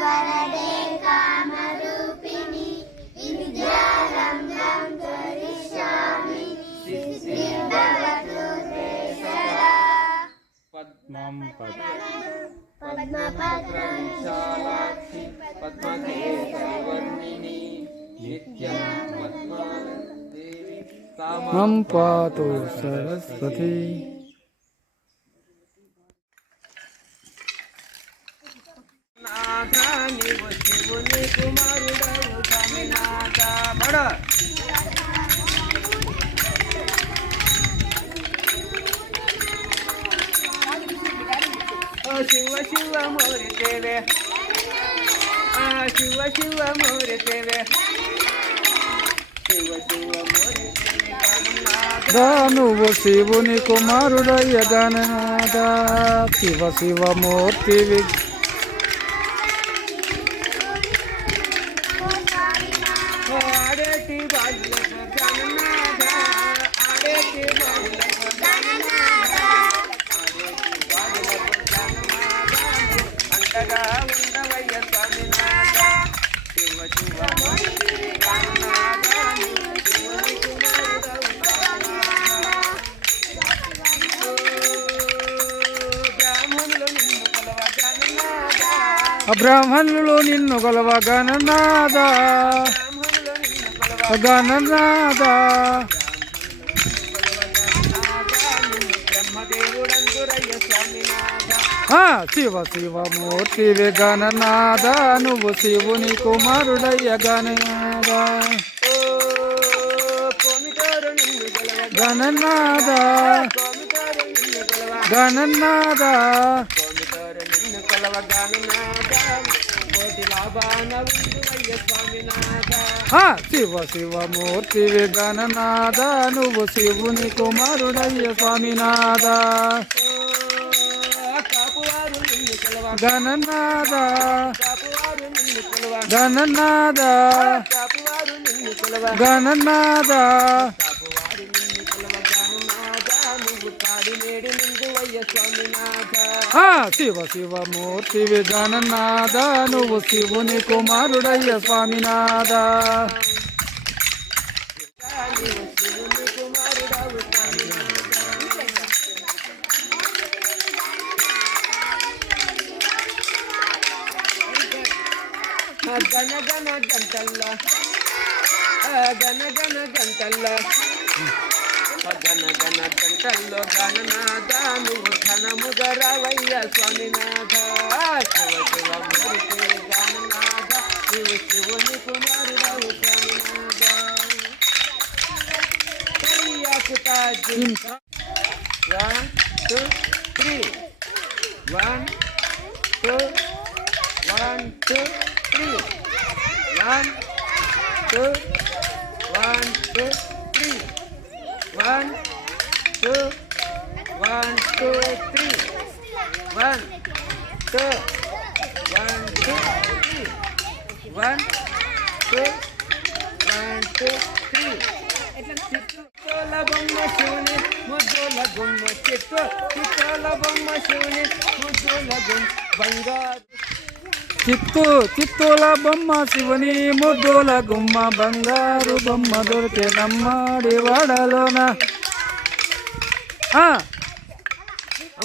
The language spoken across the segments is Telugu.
वरदे कामरूपिणि विद्यारम्भं करिष्यामि सिद्धिर्भवतु ते सदा पद्मं पद्मपत्रविशालाक्षि पद्मकेसरिवर्णिनि नित्यं पद्मादेवी मम पातु सरस्वती। नाथा नीवु शिवुनि कुमारुडवु स्वामीनाथ बड़ शिव शिव मोरितेवे शिव शिव मोरितेवे शिव शिव मोरितेवे दानुवु शिवुनि कुमारुडయ్య గణనాథ శివ శివ మూర్తి आडेटी बाजूक गणनाथ आडेटी बाजूक गणनाथ आडेटी बाजूक गणनाथ अंतगा उंडवయ్య स्वामीनाथ शिव शिव मोरिते गणनाथ शिवनि कुमारुडवु బ్రాహ్మణులు నిన్ను కొలవ గణనాథ గణనాథ శివ శివ మూర్తి గణనాథ నువ్వు శివుని కుమారుడయ్య గణనాథ గణనాథ గణనాథ శివ శివ మూర్తి గణనాథ నువ్వు శివుని కుమారుడయ్య స్వామినాథ గణనాథ గణనాథ గణనాథ శివ శివ మూర్తి గణనాథ నువ్వు శివుని కుమారుడయ్య స్వామినాథ గణ గణ గంటల్ల గణ గణ గంటల్ల గణ గణ గంటల్లో గణనాథ నువ్వు ఘనముగరవయ్య స్వామినాథ శివ శివ మూర్తి గణనాథ నువ్వు శివుని కుమారుడవు స్వామినాథ One, two, three. 1, 2, 1, 2, 3. 1, 2, 1, 2, 3. 1, 2, 1, 2, 3. 1, 2, 1, 2, 3. 1, 2, 1, 2, 3. చిత్తోల బొమ్మ శివుని ముద్దుల గుమ్మ చిత్తోల బొమ్మ శివుని ముద్దుల గుమ్మ బంగారు చిత్తూల బొమ్మ శివుని ముద్దుల గుమ్మ బంగారు బొమ్మ దొరికే నమ్మాడి వాడలోన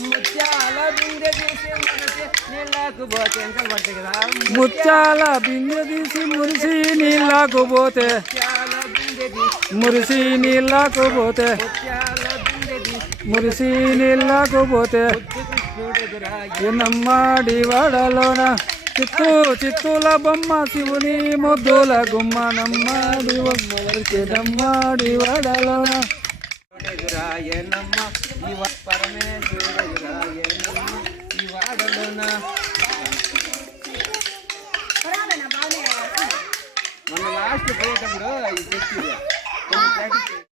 ముత్యాల బిందె తీసి మనసి నీళ్ళకు పోతే ఎంత పడుతుంది కదా ముత్యాల బిందె తీసి మురిసి నీళ్ళకు పోతే మురిసి నీళ్ళకు పోతే మురిసి నీళ్ళకు పోతే నమ్మాడి వాడలోన చిత్తూల బొమ్మ శివుని ముద్దుల గుమ్మ నమ్మాడి నమ్మాడి వాడలోన ఎదురాయనమ్మ ఇవ పరమేశ్వరుడెదురాయనమ్మ ఈ వాడలోన మన లాస్ట్ పోయేటప్పుడు ఇది తెచ్చి